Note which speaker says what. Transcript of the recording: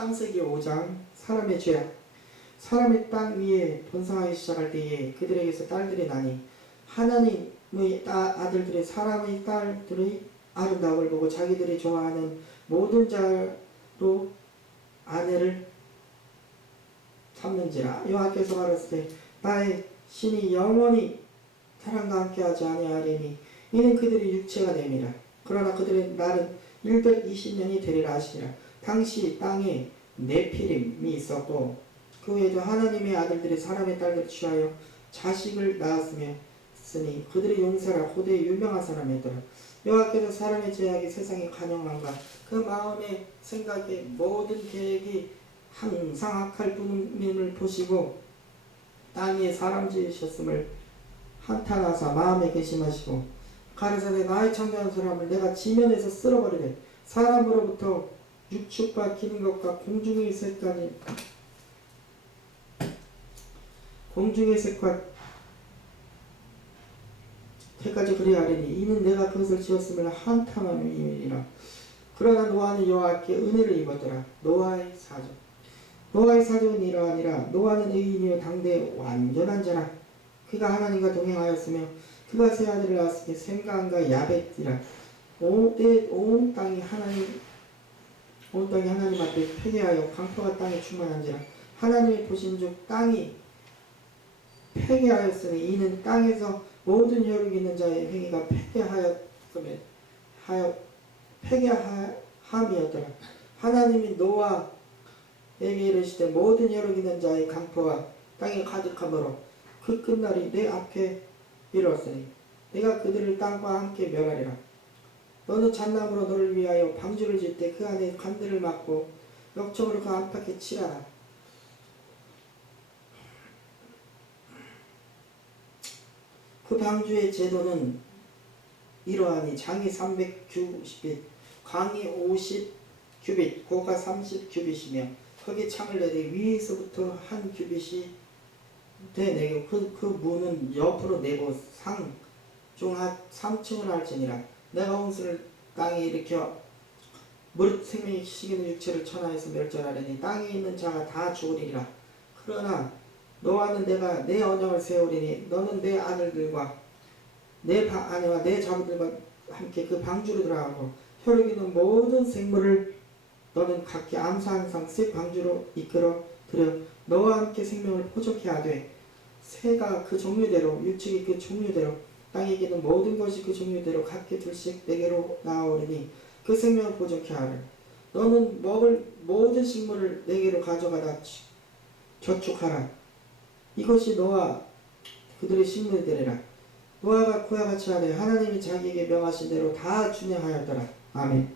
Speaker 1: 창세기 5장 사람의 죄악. 사람의 땅 위에 번성하기 시작할 때에 그들에게서 딸들이 나니 하나님의 따- 아들들이 사람의 딸들의 아름다움을 보고 자기들이 좋아하는 모든 자로 아내를 삼는지라. 여호와께서 가라사대 나의 신이 영원히 사람과 함께하지 아니하리니 이는 그들이 육체가 됨이라. 그러나 그들의 날은 120년이 되리라 하시니라 당시 땅에 네피림이 있었고 그 외에도 하나님의 아들들이 사람의 딸들을 취하여 자식을 낳았으며 쓰니 그들의 용사라 고대의 유명한 사람이더라. 여호와께서 사람의 죄악이 세상에 간영한가 그 마음의 생각의 모든 계획이 항상 악할 뿐임을 보시고 땅 위에 사람 지으셨음을 한탄하사 마음에 계심하시고 가르사대 나의 창조한 사람을 내가 지면에서 쓸어버리되 사람으로부터 육축과 기는 것과 공중의 색깔이 공중의 색과 해까지 그리하리니 이는 내가 그것을 지었음을 한탄함이니라. 그러나 노아는 여호와께 은혜를 입었더라. 노아의 사정 노아의 사정은 이러하니라 노아는 의인이요 당대 완전한 자라. 그가 하나님과 동행하였으며 그가 세 아들을 낳았으니 셈가함과 야벳이라. 온때 온 땅이 하나님 온 땅이 하나님 앞에 회개하여 강포가 땅에 충만한지라. 하나님이 보신 즉 땅이 폐괴하였으니 이는 땅에서 모든 혈육 있는 자의 행위가 폐괴하였음에 하여 폐괴함이었더라. 하나님이 노아에게 이르시되 모든 혈육 있는 자의 강포가 땅에 가득하므로 그 끝날이 내 앞에 이르렀으니 내가 그들을 땅과 함께 멸하리라 너는 잣나무로 너를 위하여 방주를 짓때그 안에 간들을 막고 역청으로 그 안팎에 칠하라. 그 방주의 제도는 이러하니 장이 390빗, 광이 50규빗, 고가 30규빗이며 거기 창을 내되 위에서부터 한 규빗이 되내고 그, 그 문은 옆으로 내고 상 중하 3층을 할지니라 내가 홍수를 땅에 일으켜 무릇 생명이 시기는 육체를 천하에서 멸절하려니 땅에 있는 자가 다 죽으리라. 그러나 너와는 내가 내 언약을 세우리니 너는 내 아들들과 내 바- 아내와 내 자녀들과 함께 그 방주로 들어가고 혈육 있는 모든 생물을 너는 각기 암사항상 새 방주로 이끌어 들여 너와 함께 생명을 포족해 하되 새가 그 종류대로 육축이 그 종류대로 땅에 있는 모든 것이 그 종류대로 각기 둘씩 내게로 나오리니 그 생명을 포족해 하라 너는 먹을 모든 식물을 내게로 가져가다 저축하라 이것이 너와 그들의 식물이 되리라. 노아가 그와 같이 하되 하나님이 자기에게 명하신 대로 다 준행하였더라. 아멘.